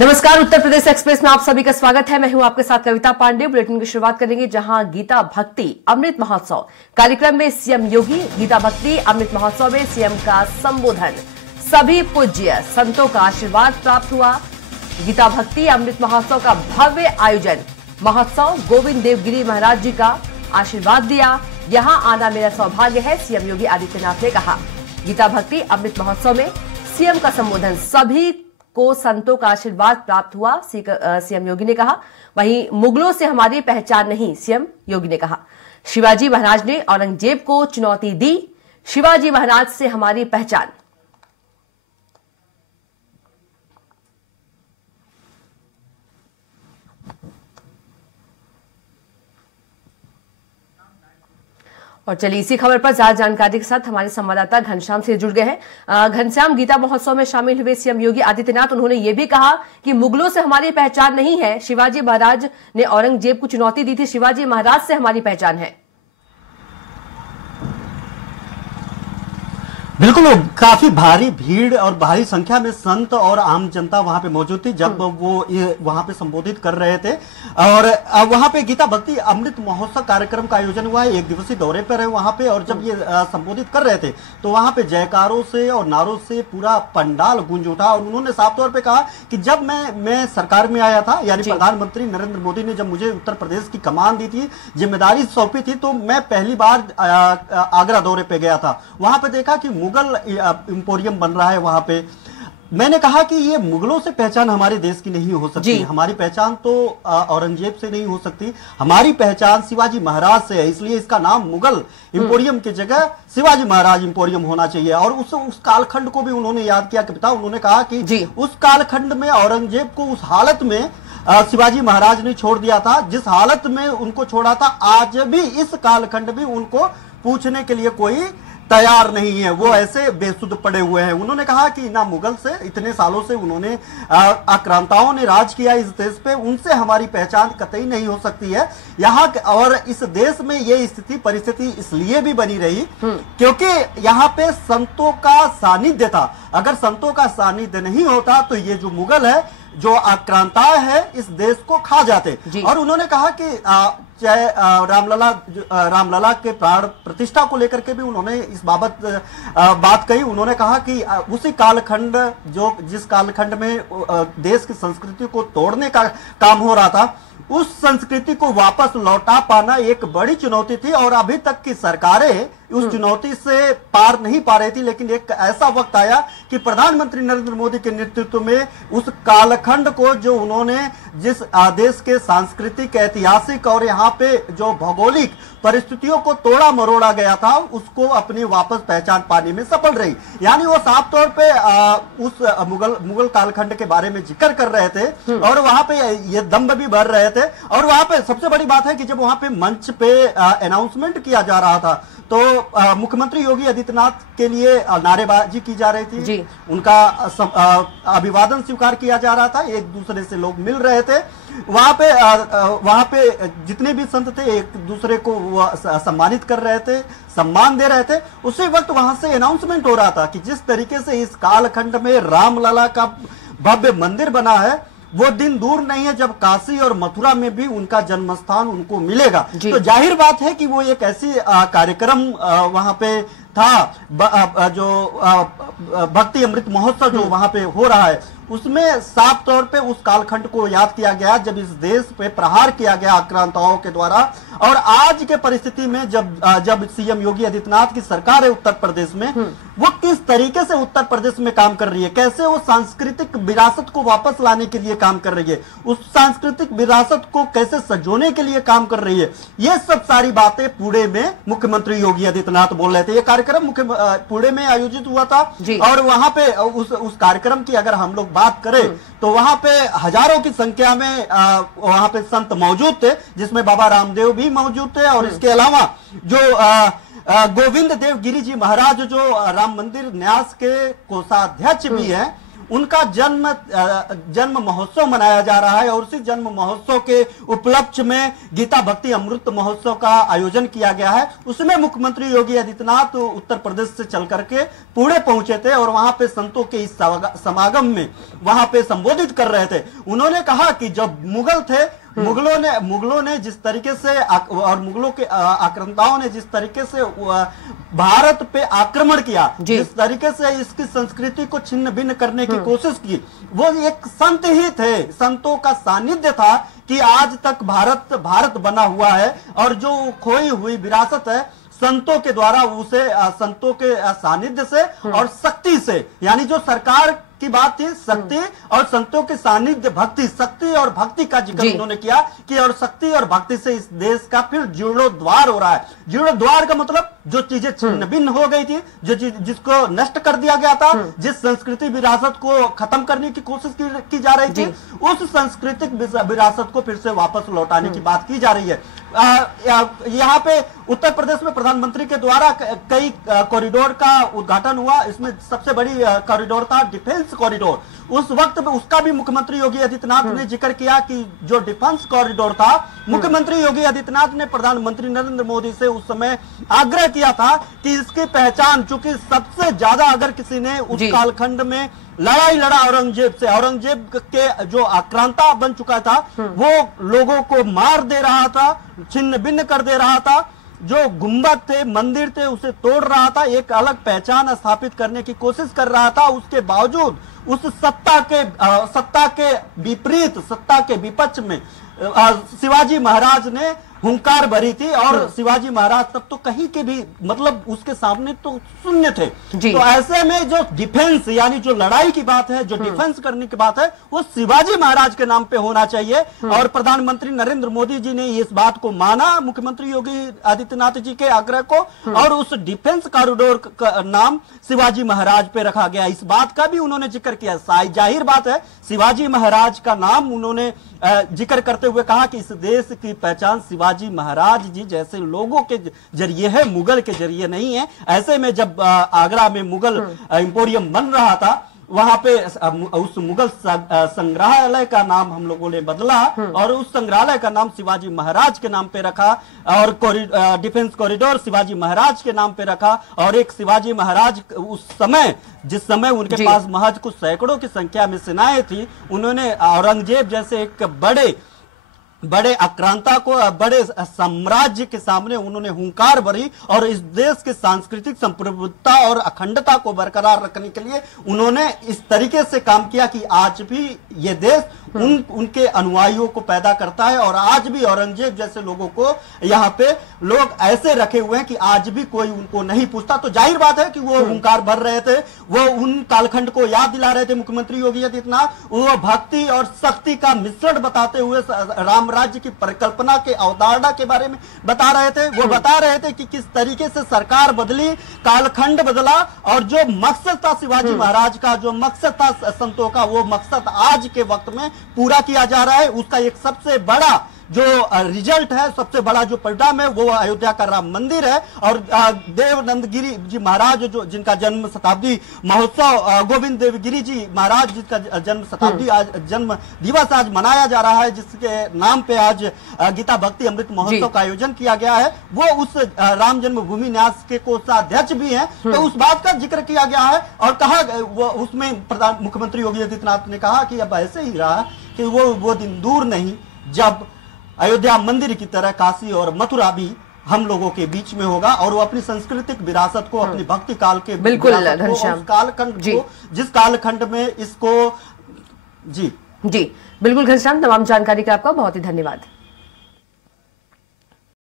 नमस्कार, उत्तर प्रदेश एक्सप्रेस में आप सभी का स्वागत है। मैं हूं आपके साथ कविता पांडे। बुलेटिन की शुरुआत करेंगे जहां गीता भक्ति अमृत महोत्सव कार्यक्रम में सीएम योगी। गीता भक्ति अमृत महोत्सव में सीएम का संबोधन, सभी पूज्य संतों का आशीर्वाद प्राप्त हुआ। गीता भक्ति अमृत महोत्सव का भव्य आयोजन, महोत्सव गोविंद देवगिरी महाराज जी का आशीर्वाद दिया। यहां आना मेरा सौभाग्य है, सीएम योगी आदित्यनाथ ने कहा। गीता भक्ति अमृत महोत्सव में सीएम का संबोधन, सभी को संतों का आशीर्वाद प्राप्त हुआ, सीएम योगी ने कहा। वहीं मुगलों से हमारी पहचान नहीं, सीएम योगी ने कहा। शिवाजी महाराज ने औरंगजेब को चुनौती दी, शिवाजी महाराज से हमारी पहचान। और चलिए इसी खबर पर ज्यादा जानकारी के साथ हमारे संवाददाता घनश्याम से जुड़ गए हैं। घनश्याम, गीता महोत्सव में शामिल हुए सीएम योगी आदित्यनाथ, उन्होंने ये भी कहा कि मुगलों से हमारी पहचान नहीं है, शिवाजी महाराज ने औरंगजेब को चुनौती दी थी, शिवाजी महाराज से हमारी पहचान है। बिल्कुल, काफी भारी भीड़ और भारी संख्या में संत और आम जनता वहां पे मौजूद थी जब वो वहां पे संबोधित कर रहे थे। और वहां पे गीता भक्ति अमृत महोत्सव कार्यक्रम का आयोजन हुआ है, 1 दिवसीय दौरे पर है वहां पे। और जब ये संबोधित कर रहे थे तो वहां पे जयकारों से और नारों से पूरा पंडाल गूंज उठा। और उन्होंने साफ तौर पर कहा कि जब मैं सरकार में आया था, यानी प्रधानमंत्री नरेंद्र मोदी ने जब मुझे उत्तर प्रदेश की कमान दी थी, जिम्मेदारी सौंपी थी, तो मैं पहली बार आगरा दौरे पे गया था। वहां पे देखा कि मुगल इंपोरियम बन रहा है वहां पे। मैंने कहा कि ये मुगलों से पहचान हमारे देश की नहीं हो सकती, हमारी पहचान तो औरंगजेब से नहीं हो सकती, हमारी पहचान शिवाजी महाराज से है। इसलिए इसका नाम मुगल इंपोरियम की जगह शिवाजी महाराज इंपोरियम होना चाहिए। और उस कालखंड को भी उन्होंने याद किया। कविता, उन्होंने कहा कि उस कालखंड में औरंगजेब को उस हालत में शिवाजी महाराज ने छोड़ दिया था, जिस हालत में उनको छोड़ा था, आज भी इस कालखंड में उनको पूछने के लिए कोई तैयार नहीं है, वो ऐसे बेसुध पड़े हुए हैं। उन्होंने कहा कि ना मुगल से इतने सालों से उन्होंने आक्रांताओं ने राज किया इस देश पे, उनसे हमारी पहचान कतई नहीं हो सकती है यहाँ। और इस देश में ये स्थिति परिस्थिति इसलिए भी बनी रही क्योंकि यहाँ पे संतों का सानिध्य था। अगर संतों का सानिध्य नहीं होता तो ये जो मुगल है, जो आक्रांता है, इस देश को खा जाते। और उन्होंने कहा कि चाहे रामलला के प्राण प्रतिष्ठा को लेकर के भी उन्होंने इस बाबत बात कही। उन्होंने कहा कि उसी कालखंड, जिस कालखंड में देश की संस्कृति को तोड़ने का काम हो रहा था, उस संस्कृति को वापस लौटा पाना एक बड़ी चुनौती थी। और अभी तक की सरकारें उस चुनौती से पार नहीं पा रही थी। लेकिन एक ऐसा वक्त आया कि प्रधानमंत्री नरेंद्र मोदी के नेतृत्व में उस कालखंड को, जो उन्होंने जिस देश के सांस्कृतिक, ऐतिहासिक और यहाँ पे जो भौगोलिक परिस्थितियों को तोड़ा मरोड़ा गया था, उसको अपनी वापस पहचान पाने में सफल रही। यानी वो साफ तौर पे उस मुगल कालखंड के बारे में जिक्र कर रहे थे और वहां पे ये दम्भ भी भर रहे थे। और वहां पे सबसे बड़ी बात है कि जब वहां पे मंच पे अनाउंसमेंट किया जा रहा था तो मुख्यमंत्री योगी आदित्यनाथ के लिए नारेबाजी की जा रही थी, उनका अभिवादन स्वीकार किया जा रहा था, एक दूसरे से लोग मिल रहे थे। वहां पे जितने भी संत थे एक दूसरे को सम्मानित कर रहे थे, सम्मान दे रहे थे। उसी वक्त वहां से अनाउंसमेंट हो रहा था कि जिस तरीके से इस कालखंड में रामलला का भव्य मंदिर बना है, वो दिन दूर नहीं है जब काशी और मथुरा में भी उनका जन्म स्थान उनको मिलेगा। तो जाहिर बात है कि वो एक ऐसी कार्यक्रम वहां पे था, जो भक्ति अमृत महोत्सव जो वहां पे हो रहा है, उसमें साफ तौर पे उस कालखंड को याद किया गया जब इस देश पे प्रहार किया गया आक्रांताओं के द्वारा। और आज के परिस्थिति में जब सीएम योगी आदित्यनाथ की सरकार है उत्तर प्रदेश में, वो किस तरीके से उत्तर प्रदेश में काम कर रही है, कैसे वो सांस्कृतिक विरासत को वापस लाने के लिए काम कर रही है, उस सांस्कृतिक विरासत को कैसे सजोने के लिए काम कर रही है, ये सब सारी बातें पुणे में मुख्यमंत्री योगी आदित्यनाथ बोल रहे थे। ये कार्यक्रम पुणे में आयोजित हुआ था और वहां पे उस कार्यक्रम की अगर हम लोग बात करें तो वहां पे हजारों की संख्या में वहां पे संत मौजूद थे, जिसमें बाबा रामदेव भी मौजूद थे। और इसके अलावा जो गोविंद देवगिरी जी महाराज, जो राम मंदिर न्यास के कोषाध्यक्ष भी हैं, उनका जन्म महोत्सव मनाया जा रहा है और उसी जन्म महोत्सव के उपलक्ष्य में गीता भक्ति अमृत महोत्सव का आयोजन किया गया है। उसमें मुख्यमंत्री योगी आदित्यनाथ उत्तर प्रदेश से चल करके पुणे पहुंचे थे और वहां पे संतों के इस समागम में वहां पे संबोधित कर रहे थे। उन्होंने कहा कि जब मुगल थे, मुगलों ने जिस तरीके से और मुगलों के आक्रांताओं ने जिस तरीके से भारत पे आक्रमण किया, जिस तरीके से इसकी संस्कृति को छिन्न भिन्न करने की कोशिश की, वो एक संत ही थे। संतों का सानिध्य था कि आज तक भारत बना हुआ है और जो खोई हुई विरासत है संतों के द्वारा उसे संतों के सानिध्य से और शक्ति से, यानी जो सरकार की बात थी शक्ति और संतों के सानिध्य भक्ति, शक्ति और भक्ति का जिक्र उन्होंने किया कि और शक्ति और भक्ति से इस देश का फिर जीर्णोद्वार हो रहा है। जीर्णोद्वार का मतलब जो चीजें छिन्न भिन्न हो गई थी, जो जिसको नष्ट कर दिया गया था, जिस संस्कृति विरासत को खत्म करने की कोशिश की जा रही थी, उस सांस्कृतिक विरासत को फिर से वापस लौटाने की बात की जा रही है। यहाँ पे उत्तर प्रदेश में प्रधानमंत्री के द्वारा कई कॉरिडोर का उद्घाटन हुआ। इसमें सबसे बड़ी कॉरिडोर था डिफेंस कॉरिडोर। उस वक्त में उसका भी मुख्यमंत्री योगी आदित्यनाथ ने जिक्र किया कि जो डिफेंस कॉरिडोर था, मुख्यमंत्री योगी आदित्यनाथ ने प्रधानमंत्री नरेंद्र मोदी से उस समय आग्रह किया था कि इसकी पहचान, चूंकि सबसे ज्यादा अगर किसी ने उस कालखंड में लड़ाई लड़ा औरंगजेब से, औरंगजेब के जो आक्रांता बन चुका था, वो लोगों को मार दे रहा था, छिन्न भिन्न कर दे रहा था, जो गुंबद थे, मंदिर थे, उसे तोड़ रहा था, एक अलग पहचान स्थापित करने की कोशिश कर रहा था। उसके बावजूद उस सत्ता के विपरीत, सत्ता के विपक्ष में शिवाजी महाराज ने हुंकार भरी थी और शिवाजी महाराज तब तो कहीं के भी मतलब उसके सामने तो शून्य थे। तो ऐसे में जो डिफेंस यानी जो लड़ाई की बात है, जो डिफेंस करने की बात है, वो शिवाजी महाराज के नाम पे होना चाहिए। और प्रधानमंत्री नरेंद्र मोदी जी ने इस बात को माना, मुख्यमंत्री योगी आदित्यनाथ जी के आग्रह को, और उस डिफेंस कॉरिडोर का नाम शिवाजी महाराज पे रखा गया। इस बात का भी उन्होंने जिक्र किया। जाहिर बात है शिवाजी महाराज का नाम उन्होंने जिक्र करते हुए कहा कि इस देश की पहचान शिवाजी महाराज जी जैसे लोगों के जरिए है, मुगल के जरिए नहीं है। ऐसे में जब आगरा में मुगल एम्पोरियम बन रहा था, वहां पे उस मुगल संग्रहालय का नाम हम लोगों ने बदला और उस संग्रहालय का नाम शिवाजी महाराज के नाम पे रखा और डिफेंस कॉरिडोर शिवाजी महाराज के नाम पे रखा। और एक शिवाजी महाराज उस समय, जिस समय उनके पास महज कुछ सैकड़ों की संख्या में सेनाएं थी, उन्होंने औरंगजेब जैसे एक बड़े आक्रांता को, बड़े साम्राज्य के सामने उन्होंने हुंकार भरी और इस देश के सांस्कृतिक संप्रभुता और अखंडता को बरकरार रखने के लिए उन्होंने इस तरीके से काम किया कि आज भी ये देश उनके अनुयायियों को पैदा करता है। और आज भी औरंगजेब जैसे लोगों को यहाँ पे लोग ऐसे रखे हुए हैं कि आज भी कोई उनको नहीं पूछता। तो जाहिर बात है कि वो हुंकार भर रहे थे, वो उन कालखंड को याद दिला रहे थे मुख्यमंत्री योगी आदित्यनाथ। वो भक्ति और शक्ति का मिश्रण बताते हुए राम राज्य की परिकल्पना के अवधारणा के बारे में बता रहे थे। वो बता रहे थे कि किस तरीके से सरकार बदली, कालखंड बदला और जो मकसद था शिवाजी महाराज का, जो मकसद था संतों का, वो मकसद आज के वक्त में पूरा किया जा रहा है। उसका एक सबसे बड़ा जो रिजल्ट है, सबसे बड़ा जो परिणाम है, वो अयोध्या का राम मंदिर है। और देवनंदगिरी जी महाराज जो जिनका जन्म शताब्दी महोत्सव, गोविंद देवगिरी जी महाराज जिसका जन्म शताब्दी जन्म दिवस आज मनाया जा रहा है, जिसके नाम पे आज गीता भक्ति अमृत महोत्सव का आयोजन किया गया है, वो उस राम जन्मभूमि न्यास के कोषाध्यक्ष भी हैं। तो उस बात का जिक्र किया गया है और कहा उसमें मुख्यमंत्री योगी आदित्यनाथ ने कहा कि अब ऐसे ही रहा कि वो दिन दूर नहीं जब अयोध्या मंदिर की तरह काशी और मथुरा भी हम लोगों के बीच में होगा और वो अपनी सांस्कृतिक विरासत को, अपनी भक्ति काल के बिल्कुल कालखंड को, जिस कालखंड में इसको जी बिल्कुल घनश्याम, तमाम जानकारी का आपका बहुत ही धन्यवाद।